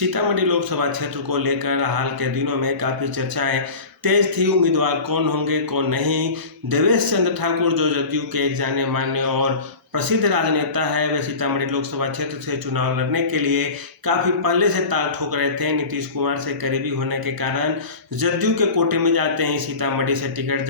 सीतामढ़ी लोकसभा क्षेत्र को लेकर हाल के दिनों में काफ़ी चर्चाएं तेज थी। उम्मीदवार कौन होंगे कौन नहीं। देवेश चंद्र ठाकुर जो जदयू के एक जाने माने और प्रसिद्ध राजनेता है, वे सीतामढ़ी लोकसभा क्षेत्र से चुनाव लड़ने के लिए काफ़ी पहले से ताल ठोक रहे थे। नीतीश कुमार से करीबी होने के कारण जदयू के कोटे में जाते ही सीतामढ़ी से टिकट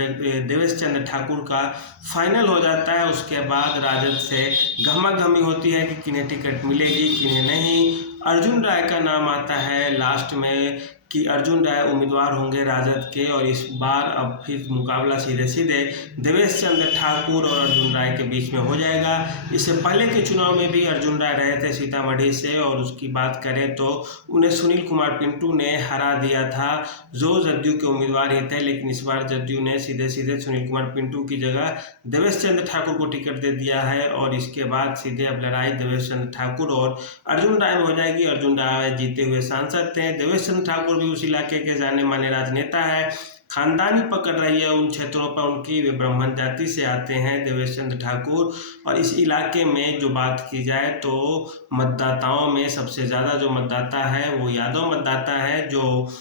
देवेश चंद्र ठाकुर का फाइनल हो जाता है। उसके बाद राजद से गहमागहमी होती है कि किन्हें टिकट मिलेगी किन्हें नहीं। अर्जुन राय का नाम आता है लास्ट में कि अर्जुन राय उम्मीदवार होंगे राजद के, और इस बार अब फिर मुकाबला सीधे सीधे देवेश चंद्र ठाकुर और अर्जुन राय के बीच में हो जाएगा। इससे पहले के चुनाव में भी अर्जुन राय रहे थे सीतामढ़ी से, और उसकी बात करें तो उन्हें सुनील कुमार पिंटू ने हरा दिया था जो जदयू के उम्मीदवार ही थे। लेकिन इस बार जदयू ने सीधे सीधे सुनील कुमार पिंटू की जगह देवेश चंद्र ठाकुर को टिकट दे दिया है, और इसके बाद सीधे अब लड़ाई देवेश चंद्र ठाकुर और अर्जुन राय में हो जाएगी। अर्जुन राय जीते हुए सांसद थे। देवेश चंद्र ठाकुर भी उस इलाके के जाने माने राजनेता है। खानदानी पकड़ रही है उन क्षेत्रों पर उनकी, वे ब्राह्मण जाति से आते हैं देवेश चंद्र ठाकुर। और इस इलाके में जो बात की जाए तो मतदाताओं में सबसे ज़्यादा जो मतदाता है वो यादव मतदाता है, जो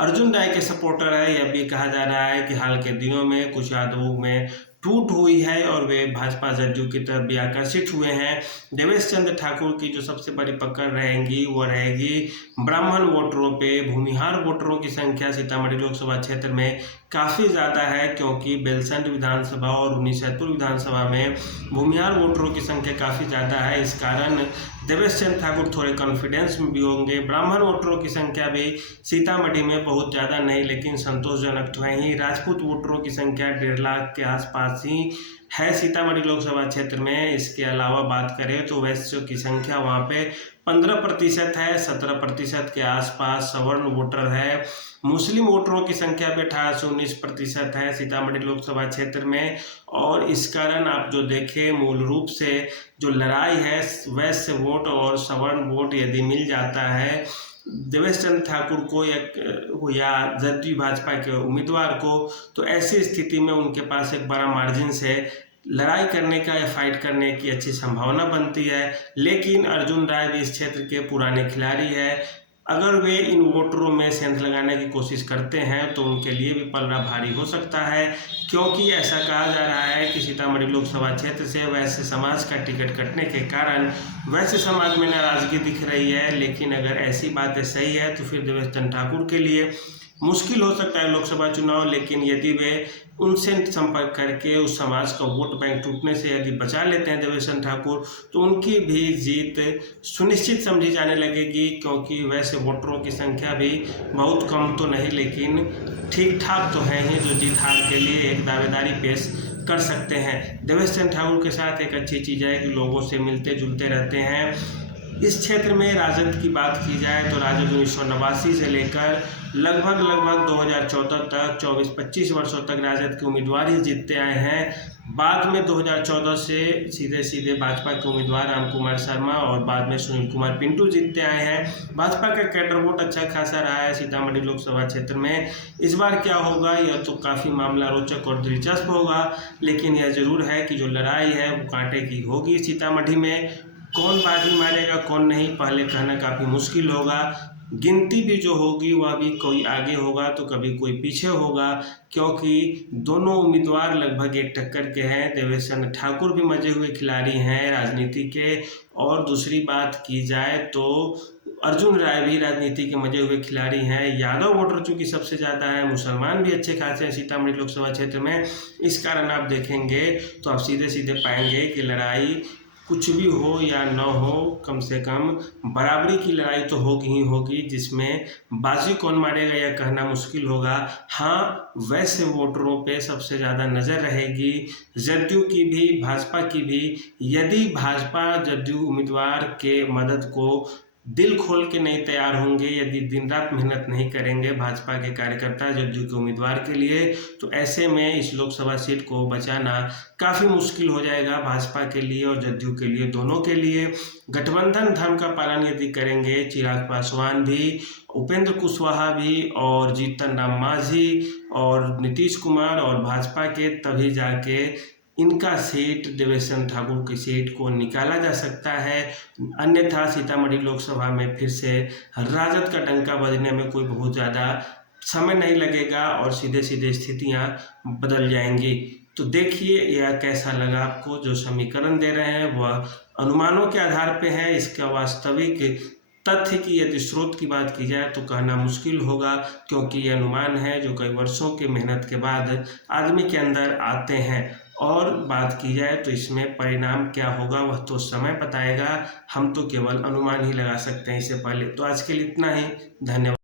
अर्जुन राय के सपोर्टर है। यह भी कहा जा रहा है कि हाल के दिनों में कुछ यादवों में टूट हुई है और वे भाजपा जदयू की तरफ भी आकर्षित हुए हैं। देवेश चंद्र ठाकुर की जो सबसे बड़ी पकड़ रहेगी वो रहेगी ब्राह्मण वोटरों पे। भूमिहार वोटरों की संख्या सीतामढ़ी लोकसभा क्षेत्र में काफ़ी ज़्यादा है, क्योंकि बेलसंड विधानसभा और उन्नीसैदपुर विधानसभा में भूमिहार वोटरों की संख्या काफ़ी ज़्यादा है। इस कारण देवेश चंद्र ठाकुर थोड़े कॉन्फिडेंस में भी होंगे। ब्राह्मण वोटरों की संख्या भी सीतामढ़ी में बहुत ज़्यादा नहीं लेकिन संतोषजनक तो है ही। राजपूत वोटरों की संख्या 1.5 लाख के आसपास ही है सीतामढ़ी लोकसभा क्षेत्र में। इसके अलावा बात करें तो वैश्यों की संख्या वहाँ पे 15% है। 17% के आसपास सवर्ण वोटर है। मुस्लिम वोटरों की संख्या भी 18 से 19% है सीतामढ़ी लोकसभा क्षेत्र में। और इस कारण आप जो देखें मूल रूप से जो लड़ाई है वैश्य वोट और सवर्ण वोट यदि मिल जाता है देवेश चंद्र ठाकुर को या जदयू भाजपा के उम्मीदवार को, तो ऐसी स्थिति में उनके पास एक बड़ा मार्जिन से लड़ाई करने का या फाइट करने की अच्छी संभावना बनती है। लेकिन अर्जुन राय भी इस क्षेत्र के पुराने खिलाड़ी है। अगर वे इन वोटरों में सेंध लगाने की कोशिश करते हैं तो उनके लिए भी पलड़ा भारी हो सकता है, क्योंकि ऐसा कहा जा रहा है कि सीतामढ़ी लोकसभा क्षेत्र से वैश्य समाज का टिकट कटने के कारण वैश्य समाज में नाराजगी दिख रही है। लेकिन अगर ऐसी बातें सही है तो फिर देवेश चंद्र ठाकुर के लिए मुश्किल हो सकता है लोकसभा चुनाव। लेकिन यदि वे उनसे संपर्क करके उस समाज का वोट बैंक टूटने से यदि बचा लेते हैं देवेश चंद्र ठाकुर, तो उनकी भी जीत सुनिश्चित समझी जाने लगेगी, क्योंकि वैसे वोटरों की संख्या भी बहुत कम तो नहीं लेकिन ठीक ठाक तो है ही, जो जीत हार के लिए एक दावेदारी पेश कर सकते हैं। देवेश चंद्र ठाकुर के साथ एक अच्छी चीज़ है कि लोगों से मिलते जुलते रहते हैं। इस क्षेत्र में राजद की बात की जाए तो राजद 1989 से लेकर लगभग 2014 तक 24-25 वर्षों तक राजद के उम्मीदवार ही जीतते आए हैं। बाद में 2014 से सीधे सीधे भाजपा के उम्मीदवार राम कुमार शर्मा और बाद में सुनील कुमार पिंटू जीतते आए हैं। भाजपा का कैडर वोट अच्छा खासा रहा है सीतामढ़ी लोकसभा क्षेत्र में। इस बार क्या होगा यह तो काफ़ी मामला रोचक और दिलचस्प होगा, लेकिन यह जरूर है कि जो लड़ाई है वो कांटे की होगी। सीतामढ़ी में कौन बाजी मारेगा कौन नहीं पहले कहना काफ़ी मुश्किल होगा। गिनती भी जो होगी वह भी कोई आगे होगा तो कभी कोई पीछे होगा, क्योंकि दोनों उम्मीदवार लगभग एक टक्कर के हैं। देवेश चंद्र ठाकुर भी मजे हुए खिलाड़ी हैं राजनीति के, और दूसरी बात की जाए तो अर्जुन राय भी राजनीति के मजे हुए खिलाड़ी हैं। यादव वोटर चूँकि सबसे ज़्यादा है, मुसलमान भी अच्छे खासे हैं सीतामढ़ी लोकसभा क्षेत्र में। इस कारण आप देखेंगे तो आप सीधे सीधे पाएंगे कि लड़ाई कुछ भी हो या न हो, कम से कम बराबरी की लड़ाई तो होगी ही होगी, जिसमें बाजी कौन मारेगा यह कहना मुश्किल होगा। हाँ, वैसे वोटरों पे सबसे ज़्यादा नज़र रहेगी जदयू की भी भाजपा की भी। यदि भाजपा जदयू उम्मीदवार के मदद को दिल खोल के नहीं तैयार होंगे, यदि दिन रात मेहनत नहीं करेंगे भाजपा के कार्यकर्ता जदयू के उम्मीदवार के लिए, तो ऐसे में इस लोकसभा सीट को बचाना काफ़ी मुश्किल हो जाएगा भाजपा के लिए और जदयू के लिए, दोनों के लिए। गठबंधन धर्म का पालन यदि करेंगे चिराग पासवान भी, उपेंद्र कुशवाहा भी और जीतन राम मांझी और नीतीश कुमार और भाजपा के, तभी जाके इनका सीट देवेश चंद्र ठाकुर की सीट को निकाला जा सकता है। अन्यथा सीतामढ़ी लोकसभा में फिर से राजद का डंका बजने में कोई बहुत ज़्यादा समय नहीं लगेगा और सीधे सीधे स्थितियां बदल जाएंगी। तो देखिए यह कैसा लगा आपको। जो समीकरण दे रहे हैं वह अनुमानों के आधार पे है। इसका वास्तविक तथ्य की यदि स्रोत की बात की जाए तो कहना मुश्किल होगा, क्योंकि ये अनुमान है जो कई वर्षों की मेहनत के बाद आदमी के अंदर आते हैं। और बात की जाए तो इसमें परिणाम क्या होगा वह तो समय बताएगा, हम तो केवल अनुमान ही लगा सकते हैं इससे पहले। तो आज के लिए इतना ही, धन्यवाद।